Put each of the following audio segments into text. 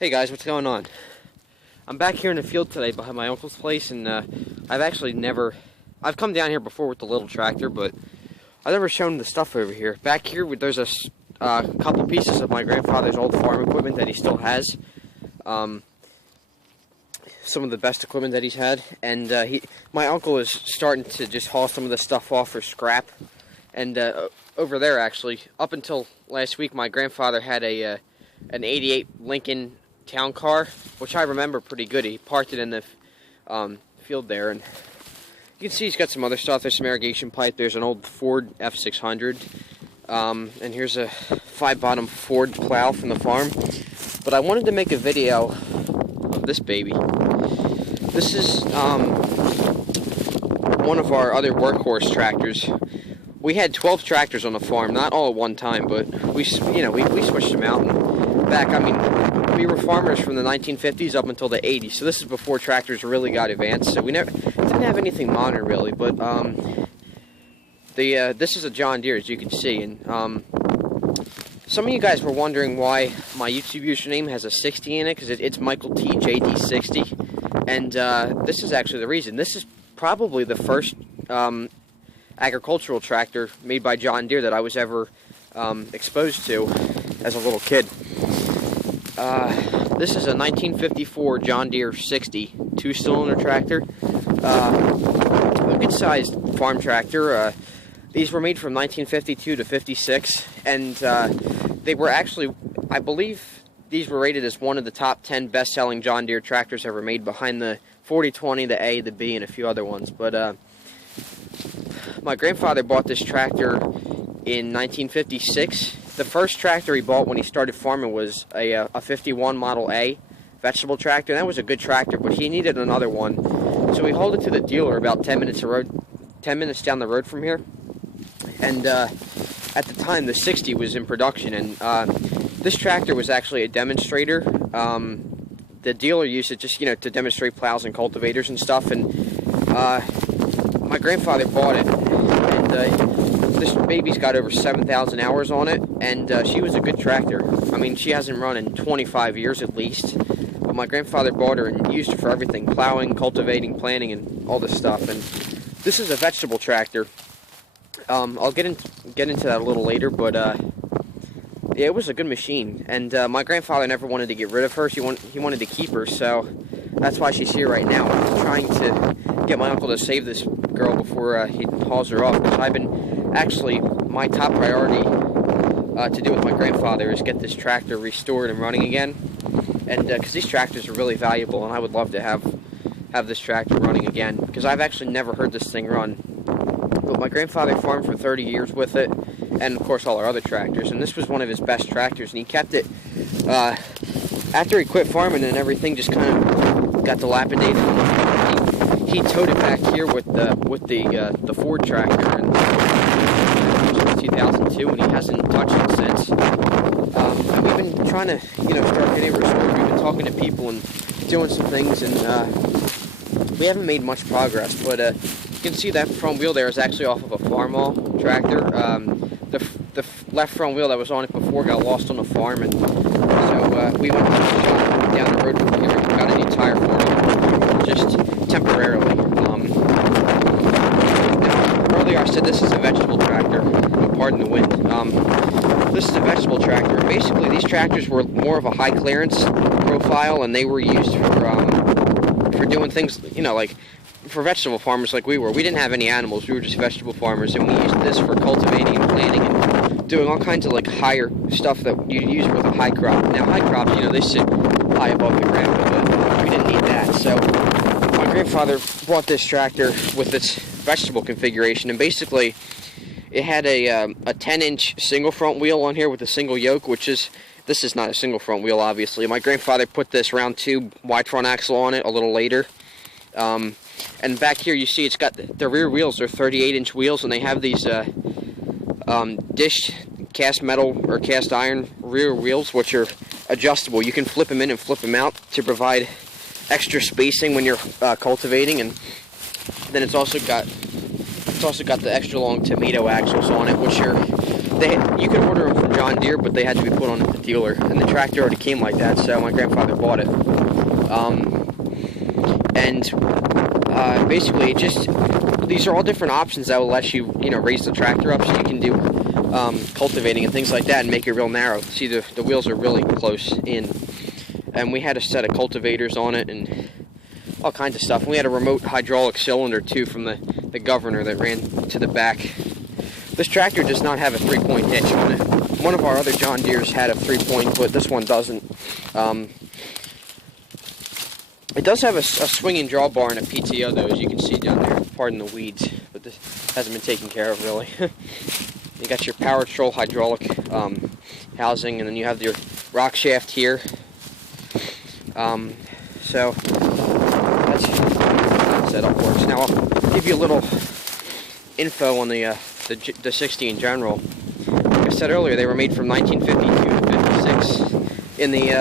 Hey guys, what's going on? I'm back here in the field today behind my uncle's place, and I've come down here before with the little tractor, but I've never shown the stuff over here. Back here, there's a couple pieces of my grandfather's old farm equipment that he still has. Some of the best equipment that he's had, and my uncle is starting to just haul some of the stuff off for scrap. And over there, actually, up until last week, my grandfather had an '88 Lincoln town car, which I remember pretty good. He parked it in the field there, and you can see he's got some other stuff. There's some irrigation pipe. There's an old Ford F600, and here's a 5-bottom Ford plow from the farm. But I wanted to make a video of this baby. This is one of our other workhorse tractors. We had 12 tractors on the farm, not all at one time, but we switched them out. And back, I mean, we were farmers from the 1950s up until the 80s, so this is before tractors really got advanced. So we didn't have anything modern really, but this is a John Deere, as you can see, and some of you guys were wondering why my YouTube username has a 60 in it, because it's Michael T JD60, and this is actually the reason. This is probably the first agricultural tractor made by John Deere that I was ever exposed to as a little kid. This is a 1954 John Deere 60 2-cylinder tractor. A good-sized farm tractor. These were made from 1952 to 56, and they were actually, I believe, these were rated as one of the top 10 best-selling John Deere tractors ever made, behind the 4020, the A, the B, and a few other ones. But my grandfather bought this tractor in 1956. The first tractor he bought when he started farming was a 51 Model A vegetable tractor. That was a good tractor, but he needed another one. So we hauled it to the dealer about 10 minutes down the road from here. And at the time, the 60 was in production, and this tractor was actually a demonstrator. The dealer used it just, to demonstrate plows and cultivators and stuff. And my grandfather bought it, and this baby's got over 7,000 hours on it, and she was a good tractor. I mean, she hasn't run in 25 years at least, but my grandfather bought her and used her for everything: plowing, cultivating, planting, and all this stuff. And this is a vegetable tractor. I'll get into that a little later, but yeah, it was a good machine, and my grandfather never wanted to get rid of her. He wanted to keep her, so that's why she's here right now. I'm trying to get my uncle to save this girl before he hauls her off, because I've been, actually, my top priority to do with my grandfather is get this tractor restored and running again, and because these tractors are really valuable, and I would love to have this tractor running again, because I've actually never heard this thing run. But my grandfather farmed for 30 years with it, and of course all our other tractors, and this was one of his best tractors, and he kept it after he quit farming and everything just kind of got dilapidated. He towed it back here with the Ford tractor, and it was 2002, and he hasn't touched it since. And we've been trying to start getting it restored. We've been talking to people and doing some things, and we haven't made much progress. But you can see that front wheel there is actually off of a farm-all tractor. The left front wheel that was on it before got lost on the farm, and so we went down the road from here and got a new tire for it, just temporarily. Earlier I said this is a vegetable tractor. Pardon the wind. This is a vegetable tractor. Basically, these tractors were more of a high clearance profile, and they were used for doing things, like for vegetable farmers like we were. We didn't have any animals. We were just vegetable farmers, and we used this for cultivating and planting and doing all kinds of higher stuff that you use with a high crop. Now, high crops, they sit high above the ground, but we didn't need that. So my grandfather bought this tractor with its vegetable configuration, and basically it had a 10-inch single front wheel on here with a single yoke, this is not a single front wheel, obviously. My grandfather put this round tube wide front axle on it a little later. And back here you see it's got the rear wheels are 38-inch wheels, and they have these dish cast metal or cast iron rear wheels, which are adjustable. You can flip them in and flip them out to provide extra spacing when you're cultivating. And then it's also got the extra long tomato axles on it, which are you could order them from John Deere, but they had to be put on at the dealer, and the tractor already came like that, so my grandfather bought it. Basically, these are all different options that will let you, raise the tractor up, so you can do cultivating and things like that, and make it real narrow. See, the wheels are really close in, and we had a set of cultivators on it, and all kinds of stuff. And we had a remote hydraulic cylinder too from the governor that ran to the back. This tractor does not have a 3-point hitch on it. One of our other John Deeres had a 3-point, but this one doesn't. It does have a swinging drawbar and a PTO, though, as you can see down there. Pardon the weeds, but this hasn't been taken care of, really. You got your power control hydraulic housing, and then you have your rock shaft here. So that's how the setup works. Now I'll give you a little info on the 60 in general. Like I said earlier, they were made from 1952 to 56 in the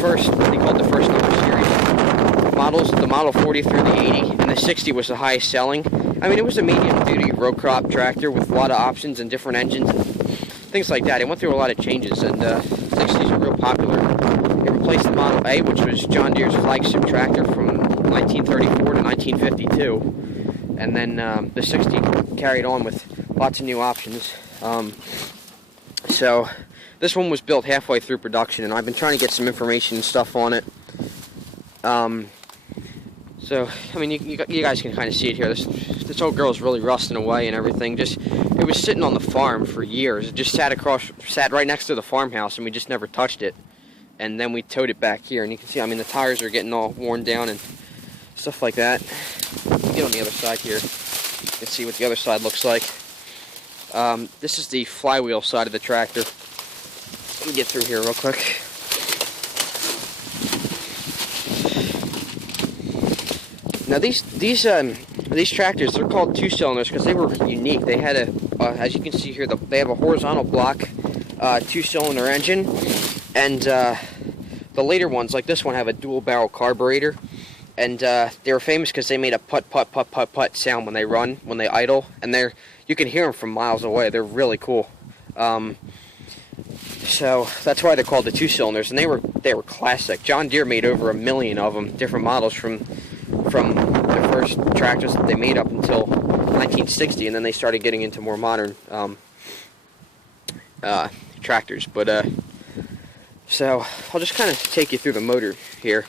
first, what they called the first number series models, the Model 40 through the 80, and the 60 was the highest selling. I mean, it was a medium-duty row crop tractor with a lot of options and different engines and things like that. It went through a lot of changes, and 60s are real popular. It replaced the Model A, which was John Deere's flagship tractor from 1934 to 1952, and then the 60 carried on with lots of new options. So this one was built halfway through production, and I've been trying to get some information and stuff on it. So, I mean, you guys can kind of see it here. This old girl's really rusting away and everything. It was sitting on the farm for years. It just sat right next to the farmhouse, and we just never touched it. And then we towed it back here, and you can see, I mean, the tires are getting all worn down and stuff like that. Get on the other side here. You can see what the other side looks like. This is the flywheel side of the tractor. Let me get through here real quick. Now these tractors, they're called 2-cylinders because they were unique. They had as you can see here, they have a horizontal block 2-cylinder engine, and the later ones, like this one, have a dual barrel carburetor, and they were famous because they made a put put put put put sound when they idle, and you can hear them from miles away. They're really cool. So that's why they're called the 2-cylinders, and they were classic. John Deere made over 1 million of them, different models from the first tractors that they made up until 1960, and then they started getting into more modern tractors. But so I'll just kind of take you through the motor here.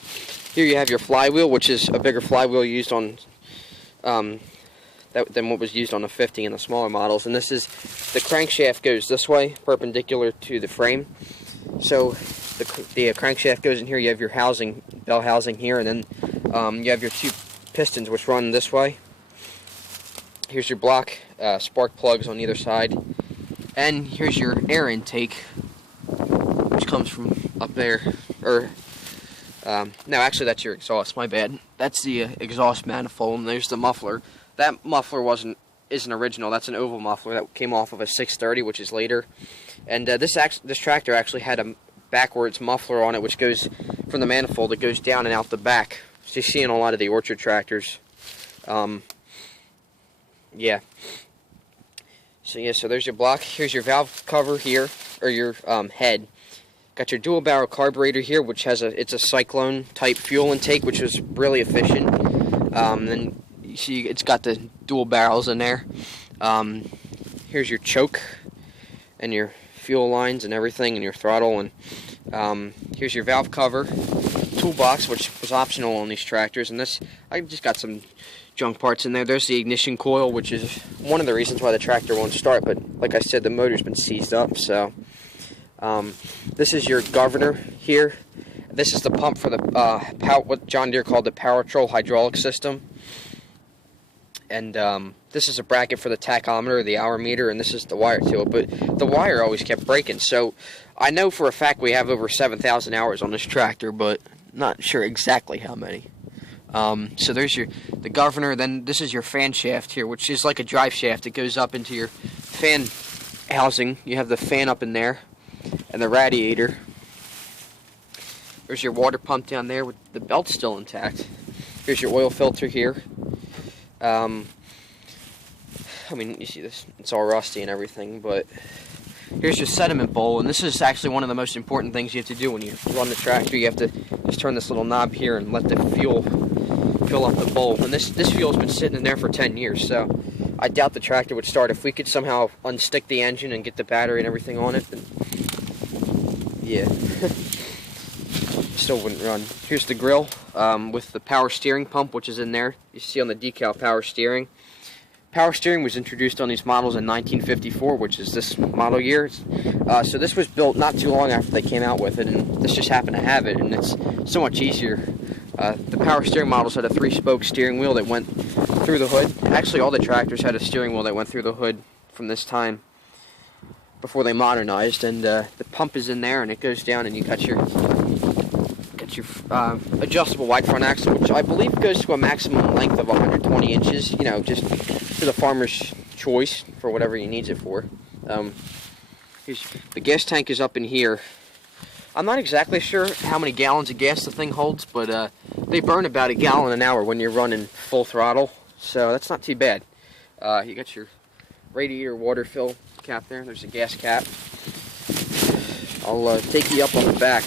Here you have your flywheel, which is a bigger flywheel used on than what was used on the 50 and the smaller models. And this is, the crankshaft goes this way, perpendicular to the frame. So the crankshaft goes in here. You have your housing, bell housing here, and then you have your 2 pistons which run this way. Here's your block spark plugs on either side, and here's your air intake, which comes from up there. Or no, actually that's your exhaust. My bad. That's the exhaust manifold, and there's the muffler. That muffler isn't original. That's an oval muffler that came off of a 630, which is later. And this tractor actually had a backwards muffler on it, which goes from the manifold. It goes down and out the back. So you see in a lot of the orchard tractors. Yeah. So yeah, so there's your block. Here's your valve cover here, or your head. Got your dual barrel carburetor here, which has it's a cyclone type fuel intake, which is really efficient. Then you see it's got the dual barrels in there. Here's your choke and your fuel lines and everything, and your throttle, and here's your valve cover, toolbox, which was optional on these tractors. And this, I just got some junk parts in there. There's the ignition coil, which is one of the reasons why the tractor won't start, but like I said, the motor's been seized up. So this is your governor here. This is the pump for the what John Deere called the power control hydraulic system. And this is a bracket for the tachometer, the hour meter, and this is the wire to it. But the wire always kept breaking, so I know for a fact we have over 7,000 hours on this tractor, but not sure exactly how many. So there's the governor. Then this is your fan shaft here, which is like a drive shaft. It goes up into your fan housing. You have the fan up in there, and the radiator. There's your water pump down there with the belt still intact. Here's your oil filter here. I mean, you see this, it's all rusty and everything, but here's your sediment bowl, and this is actually one of the most important things you have to do when you run the tractor. You have to just turn this little knob here and let the fuel fill up the bowl. And this fuel's been sitting in there for 10 years, so I doubt the tractor would start. If we could somehow unstick the engine and get the battery and everything on it, then yeah, still wouldn't run. Here's the grill with the power steering pump, which is in there. You see on the decal power steering. Power steering was introduced on these models in 1954, which is this model year. So this was built not too long after they came out with it, and this just happened to have it, and it's so much easier. The power steering models had a 3-spoke steering wheel that went through the hood. Actually, all the tractors had a steering wheel that went through the hood from this time before they modernized, and the pump is in there, and it goes down, and you got your adjustable wide front axle, which I believe goes to a maximum length of 120 inches, you know, just for the farmer's choice for whatever he needs it for. The gas tank is up in here. I'm not exactly sure how many gallons of gas the thing holds, but they burn about 1 gallon an hour when you're running full throttle, so that's not too bad. You got your radiator water fill cap there. There's a gas cap. I'll take you up on the back.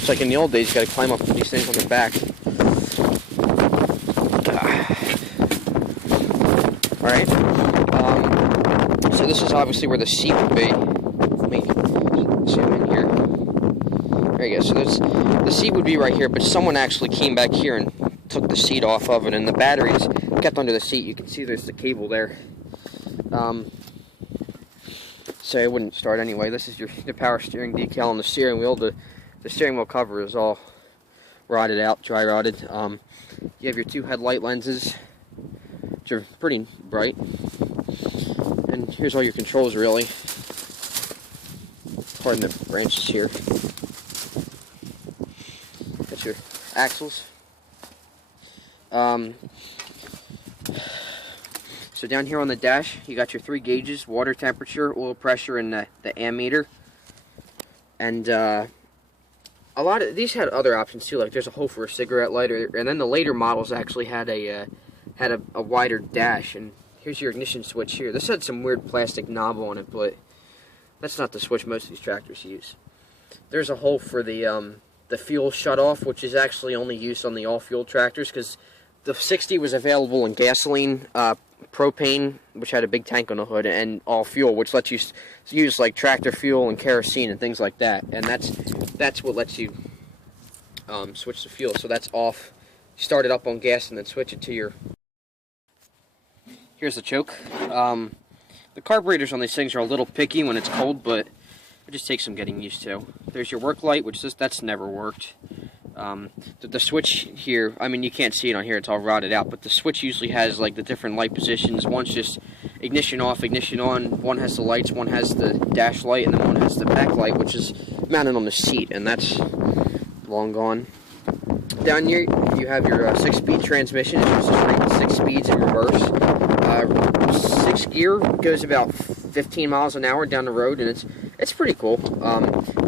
It's like in the old days, you got to climb up these things on the back. Alright, so this is obviously where the seat would be. Let me zoom in here. There you go. So the seat would be right here, but someone actually came back here and took the seat off of it, and the batteries kept under the seat. You can see there's the cable there. So it wouldn't start anyway. This is the power steering decal on the steering wheel. The steering wheel cover is all rotted out, dry rotted. You have your 2 headlight lenses, which are pretty bright. And here's all your controls, really. Pardon the branches here. Got your axles. So down here on the dash, you got your 3 gauges: water temperature, oil pressure, and the ammeter. And a lot of these had other options too, like there's a hole for a cigarette lighter, and then the later models actually had a wider dash. And here's your ignition switch here. This had some weird plastic knob on it, but that's not the switch most of these tractors use. There's a hole for the fuel shutoff, which is actually only used on the all-fuel tractors, because the 60 was available in gasoline, propane, which had a big tank on the hood, and all fuel, which lets you use like tractor fuel and kerosene and things like that. And that's what lets you switch the fuel. So that's off. Start it up on gas and then switch it to your. Here's the choke. The carburetors on these things are a little picky when it's cold, but it just takes some getting used to. There's your work light, which that's never worked. The switch here, I mean, you can't see it on here, it's all rotted out, but the switch usually has like the different light positions. One's just ignition off, ignition on. One has the lights, one has the dash light, and then one has the back light, which is mounted on the seat, and that's long gone. Down here, you have your 6-speed transmission. It uses 6 speeds in reverse. 6 gear goes about 15 miles an hour down the road, and it's pretty cool.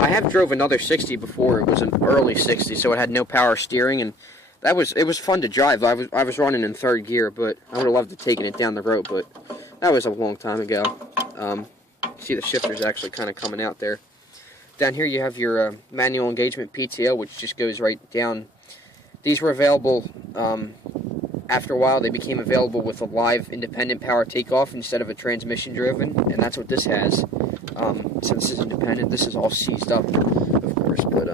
I have drove another 60 before. It was an early 60, so it had no power steering, and it was fun to drive. I was running in 3rd gear, but I would have loved to taken it down the road, but that was a long time ago. See the shifter's actually kind of coming out there. Down here you have your manual engagement PTO, which just goes right down. These were available after a while. They became available with a live independent power takeoff instead of a transmission driven, and that's what this has. So this is independent. This is all seized up, of course, but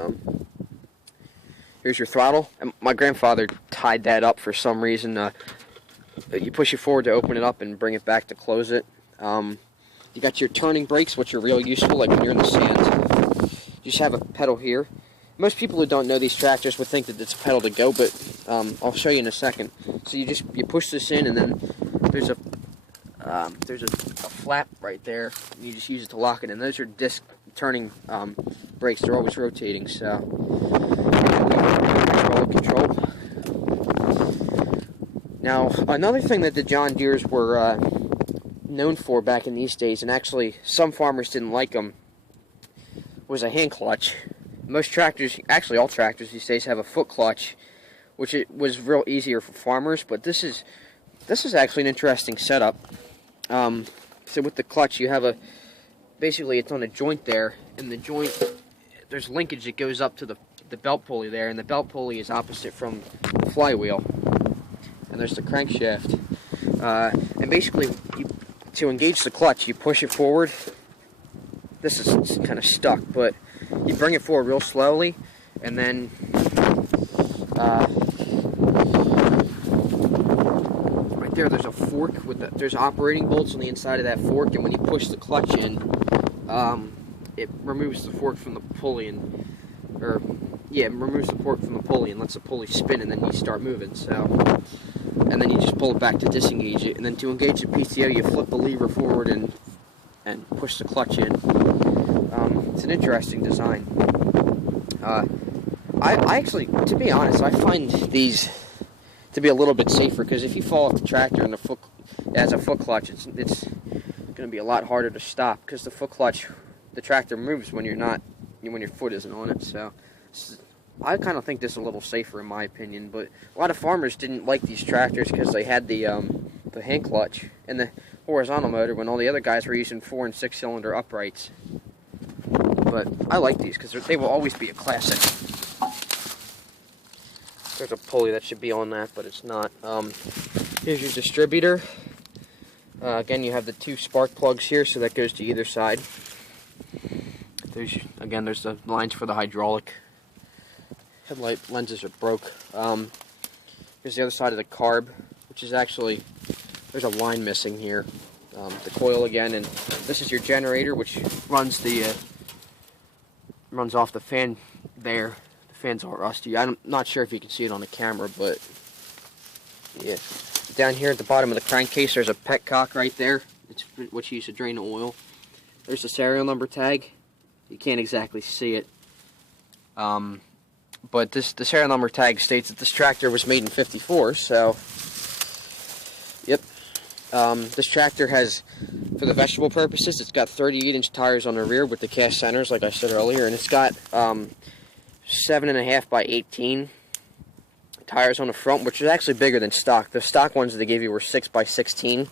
here's your throttle. And my grandfather tied that up for some reason. You push it forward to open it up and bring it back to close it. You got your turning brakes, which are real useful, like when you're in the sand. You just have a pedal here. Most people who don't know these tractors would think that it's a pedal to go, but I'll show you in a second. So you push this in, and then there's a flap right there. You just use it to lock it in. Those are disc turning brakes. They're always rotating, so control. Now, another thing that the John Deeres were known for back in these days, and actually some farmers didn't like them, was a hand clutch. Most tractors, actually all tractors these days, have a foot clutch, which it was real easier for farmers. But this is actually an interesting setup. So with the clutch, you have basically it's on a joint there, and the joint, there's linkage that goes up to the belt pulley there, and the belt pulley is opposite from the flywheel. And there's the crankshaft. And basically, to engage the clutch, you push it forward. This is kind of stuck, but you bring it forward real slowly, and then right there's a fork there's operating bolts on the inside of that fork, and when you push the clutch in, it removes the fork from the pulley it removes the fork from the pulley and lets the pulley spin, and then you start moving. So, and then you just pull it back to disengage it, and then to engage the PTO, you flip the lever forward and push the clutch in. It's an interesting design. I actually, to be honest, I find these to be a little bit safer, because if you fall off the tractor and it has a foot clutch, it's going to be a lot harder to stop, because the foot clutch, the tractor moves when your foot isn't on it. So I kind of think this is a little safer in my opinion. But a lot of farmers didn't like these tractors because they had the hand clutch and the horizontal motor, when all the other guys were using 4- and 6-cylinder uprights. But I like these because they will always be a classic. There's a pulley that should be on that, but it's not. Here's your distributor. Again, you have the 2 spark plugs here, so that goes to either side. There's the lines for the hydraulic. Headlight lenses are broke. Here's the other side of the carb, which is actually, there's a line missing here. The coil again, and this is your generator, which runs runs off the fan there. The fan's all rusty. I'm not sure if you can see it on the camera, but yeah. Down here at the bottom of the crankcase, there's a petcock right there. It's what you use to drain the oil. There's the serial number tag. You can't exactly see it. But the serial number tag states that this tractor was made in '54, so yep. This tractor has, for the vegetable purposes, it's got 38-inch tires on the rear with the cast centers, like I said earlier, and it's got 7.5 by 18 tires on the front, which is actually bigger than stock. The stock ones that they gave you were 6 by 16,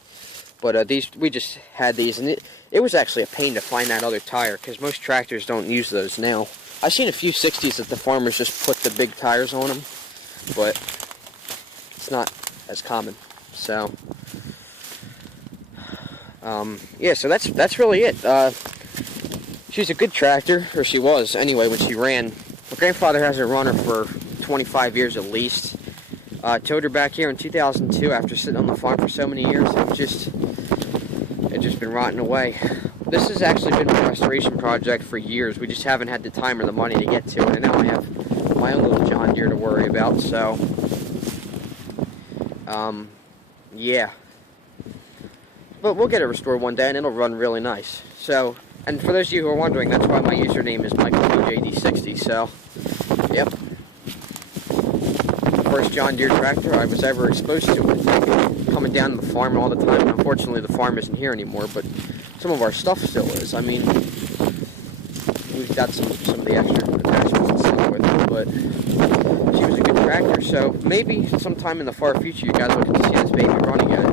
but we just had these, and it was actually a pain to find that other tire, because most tractors don't use those now. I've seen a few 60s that the farmers just put the big tires on them, but it's not as common. So yeah, so that's really it. She's a good tractor, or she was anyway when she ran. My grandfather has a runner for 25 years at least. Towed her back here in 2002 after sitting on the farm for so many years. It's just been rotting away. This has actually been a restoration project for years. We just haven't had the time or the money to get to it, and now I have my own little John Deere to worry about. So yeah. But we'll get it restored one day, and it'll run really nice. So, and for those of you who are wondering, that's why my username is MichaelJD60. So, yep. First John Deere tractor I was ever exposed to. Coming down to the farm all the time. Unfortunately, the farm isn't here anymore, but some of our stuff still is. I mean, we've got some of the extra attachments and stuff with her, but she was a good tractor. So maybe sometime in the far future, you guys will get to see this baby run again.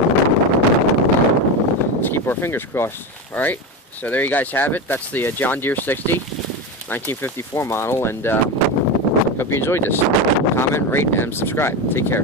Let's keep our fingers crossed. All right. So there you guys have it. That's the John Deere 60, 1954 model, and hope you enjoyed this. Comment, rate, and subscribe. Take care.